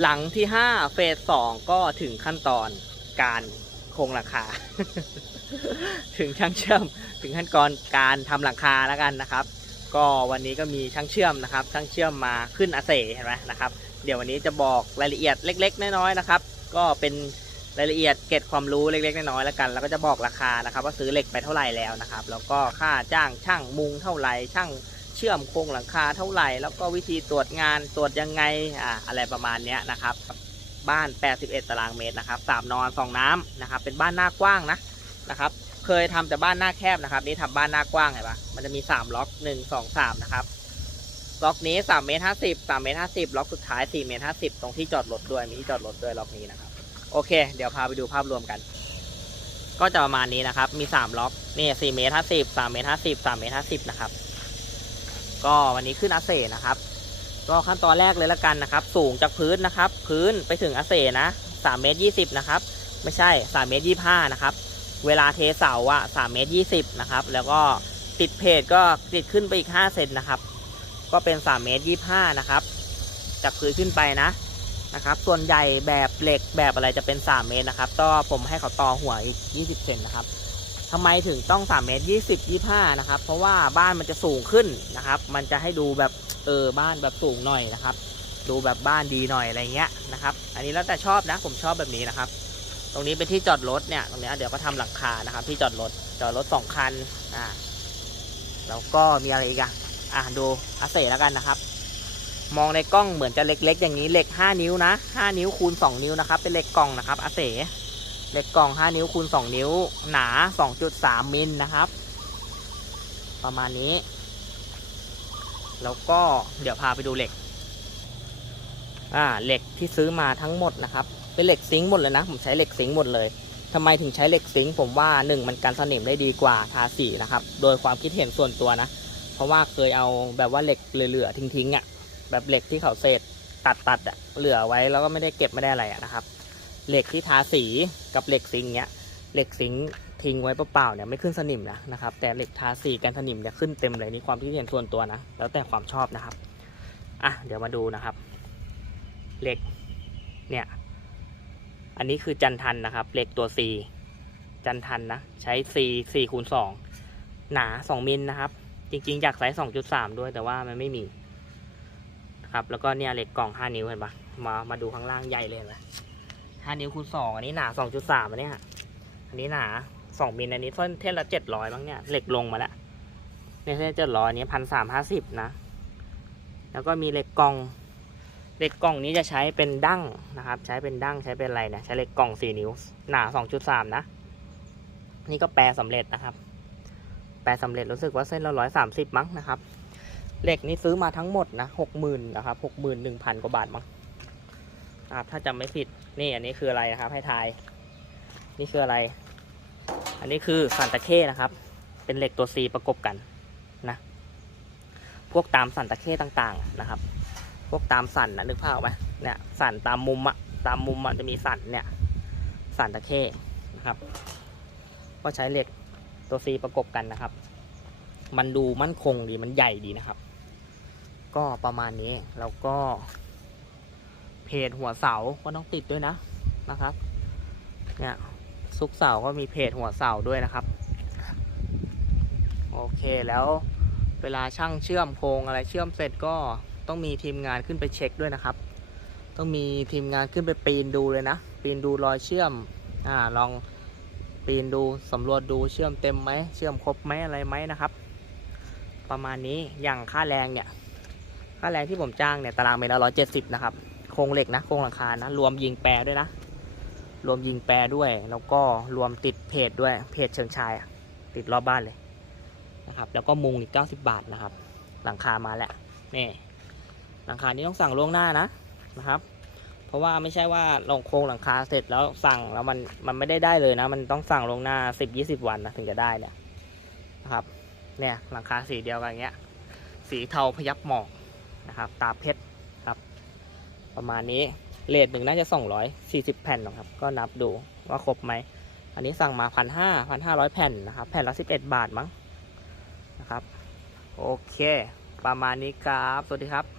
หลังที่5เฟส2ก็ถึงขั้นตอนการโคงหลังคา ถึงช่างเชื่อม ถึงขั้นตอนการทำหลังคาแล้วกันนะครับ ก็วันนี้ก็มีช่างเชื่อมนะครับ ช่างเชื่อมมาขึ้นอาเซเห็นไหมนะครับ เดี๋ยววันนี้จะบอกรายละเอียดเล็ก ๆ น้อยๆนะครับ ก็เป็นรายละเอียดเก็บความรู้เล็กๆน้อยๆแล้วกัน แล้วก็จะบอกราคานะครับ ว่าซื้อเหล็กไปเท่าไหร่แล้วนะครับ แล้วก็ค่าจ้างช่างมุงเท่าไหร่ช่าง เชื่อมโครงหลังคาเท่าไหร่ แล้วก็วิธีตรวจงานตรวจยังไงอ่าอะไรประมาณเนี้ยนะครับ บ้าน 81 ตารางเมตรนะครับสามนอนสองน้ำนะครับ เป็นบ้านหน้ากว้างนะนะครับ เคยทำแต่บ้านหน้าแคบนะครับ นี่ทำบ้านหน้ากว้างเห็นปะมันจะมี 3 ล็อก 1 2 3 นะครับ ล็อกนี้3เมตร50 3เมตร50 ล็อกสุดท้าย4เมตร50 ตรงที่จอดรถด้วย มีที่จอดรถด้วยล็อกนี้นะครับ โอเค เดี๋ยวพาไปดูภาพรวมกัน ก็จะประมาณนี้นะครับ มี 3 ล็อก นี่4เมตร50 3เมตร50 3เมตร50 นะครับ ก็วันนี้ขึ้นอาเซนะครับ ก็ขั้นตอนแรกเลยละกันนะครับ สูงจากพื้นนะครับ พื้นไปถึงอาเซนะ3เมตร20นะครับ ไม่ใช่3เมตร25นะครับ เวลาเทเสาอะ3เมตร20นะครับ แล้วก็ติดเพจก็ติดขึ้นไปอีก5เซนนะครับ ก็เป็น3เมตร25นะครับ จากพื้นขึ้นไปนะนะครับ ส่วนใหญ่แบบเหล็กแบบอะไรจะเป็น3เมตรนะครับ ก็ผมให้เขาต่อหัวอีก20เซนนะครับ ทำไมถึงต้อง3เมตร20 25นะครับ เพราะว่าบ้านมันจะสูงขึ้นนะครับ มันจะให้ดูแบบเออบ้านแบบสูงหน่อยนะครับ ดูแบบบ้านดีหน่อยอะไรเงี้ยนะครับ อันนี้แล้วแต่ชอบนะผมชอบแบบนี้นะครับ ตรงนี้เป็นที่จอดรถเนี่ยตรงนี้เดี๋ยวก็ทำหลังคานะครับ ที่จอดรถจอดรถสองคันอ่าแล้วก็มีอะไรอีกอะอะดูอาเซแล้วกันนะครับ มองในกล้องเหมือนจะเล็กๆ อย่างนี้เหล็ก 5 นิ้วนะ 5 นิ้วคูณ 2 นิ้วนะครับ เป็นเหล็กกล่องนะครับอาเซ เหล็กกล่อง 5 นิ้วคูณ 2 นิ้ว หนา 2.3 มิลนะครับ ประมาณนี้ แล้วก็เดี๋ยวพาไปดูเหล็ก อ่า เหล็กที่ซื้อมาทั้งหมดนะครับ เป็นเหล็กซิงค์หมดเลยนะ ผมใช้เหล็กซิงค์หมดเลยทำไมถึงใช้เหล็กซิงค์ผมว่าหนึ่งมันกันสนิมได้ดีกว่าทาสีนะครับ โดยความคิดเห็นส่วนตัวนะ เพราะว่าเคยเอาแบบว่าเหล็กเหลือๆทิ้งๆอะ่ะ แบบเหล็กที่เขาเศษตัดตัดๆอะ่ะเหลือไว้แล้วก็ไม่ได้เก็บไม่ได้อะไรอะนะครับ เหล็กที่ทาสี กับเหล็กซิงเนี้ยเหล็กซิงทิ้งไว้เปล่าๆเนี่ยไม่ขึ้นสนิมนะนะครับ แต่เหล็กทาสีกันสนิมเนี่ยขึ้นเต็มเลยนี่ความคิดเห็นส่วนตัวนะ แล้วแต่ความชอบนะครับอะเดี๋ยวมาดูนะครับ เหล็กเนี่ยอันนี้คือจันทันนะครับเหล็กตัว C จันทันนะใช้ C 4คูณ2หนา 2มิลนะครับ จริงๆ อยากใส่2.3 ด้วยแต่ว่ามันไม่มีนะครับแล้วก็เนี่ยเหล็กกล่อง 5 นิ้วเห็นปะมามาดูข้างล่างใหญ่เลยเห็นไหม 5นิ้วคูณ2อันนี้หนา2.3อันนี้ยอันนี้หนา2มิลอันนี้เท่นละ700บ้างเนี่ยเหล็กลงมาแล้วเนี่ยเท่นเจ็ดร้อยอันนี้พันสามห้าสิบนะ แล้วก็มีเหล็กกล่องเหล็กกล่องนี้จะใช้เป็นดั้งนะครับ ใช้เป็นดั้งใช้เป็นอะไรเนี่ยใช้เหล็กกล่อง4นิ้ว หนา2.3นะ นี่ก็แปลสำเร็จนะครับ แปลสำเร็จรู้สึกว่าเส้นละร้อยสามสิบมั้งนะครับเหล็กนี้ซื้อมาทั้งหมดนะหกหมื่นนะครับหกหมื่นหนึ่งพันกว่าบาทมั้ง นะครับ ถ้าจำไม่ผิด นี่อันนี้คืออะไรนะครับ ให้ทาย นี่คืออะไร อันนี้คือสันตะเข้นะครับ เป็นเหล็กตัว C ประกบกันนะ พวกตามสันตะเข้ต่างๆนะครับ พวกตามสันนะนึกภาพไหมเนี่ยสันตามมุมอะตามมุมอะจะมีสันเนี่ย สันตะเข้นะครับ ก็ใช้เหล็กตัวซีประกบกันนะครับ มันดูมั่นคงดี มันใหญ่ดีนะครับ ก็ประมาณนี้ แล้วก็ เพจหัวเสาก็ต้องติดด้วยนะนะครับ เนี่ยซุกเสาก็มีเพจหัวเสาด้วยนะครับ โอเคแล้วเวลาช่างเชื่อมโครงอะไรเชื่อมเสร็จก็ต้องมีทีมงานขึ้นไปเช็คด้วยนะครับ ต้องมีทีมงานขึ้นไปปีนดูเลยนะ ปีนดูรอยเชื่อมอ่าลองปีนดูสำรวจดูเชื่อมเต็มไหมเชื่อมครบไหมอะไรไหมนะครับ ประมาณนี้อย่างค่าแรงเนี่ยค่าแรงที่ผมจ้างเนี่ยตารางเมตรละร้อยเจ็ดสิบนะครับ โครงเหล็กนะโครงหลังคานะรวมยิงแปรด้วยนะรวมยิงแปรด้วย แล้วก็รวมติดเพจด้วยเพจเชิงชาย ติดรอบบ้านเลยนะครับแล้วก็มุงอีกเก้าสิบบาทนะครับ หลังคามาแล้วนี่หลังคานี้ต้องสั่งล่วงหน้านะนะครับ เพราะว่าไม่ใช่ว่าลงโครงหลังคาเสร็จแล้วสั่งแล้วมันมันไม่ได้ได้เลยนะ มันต้องสั่งล่วงหน้าสิบยี่สิบวันนะถึงจะได้เนี่ยนะครับเนี่ยหลังคาสีเดียวกันเงี้ยสีเทาพยับหมอกนะครับ ตาเพชร ประมาณนี้เลทหนึ่งน่าจะสองร้อยสี่สิบแผ่นนะครับ ก็นับดูว่าครบไหม อันนี้สั่งมาพันห้าพันห้าร้อยแผ่นนะครับ แผ่นละสิบเอ็ดบาทมั้งนะครับ โอเค ประมาณนี้ครับ สวัสดีครับ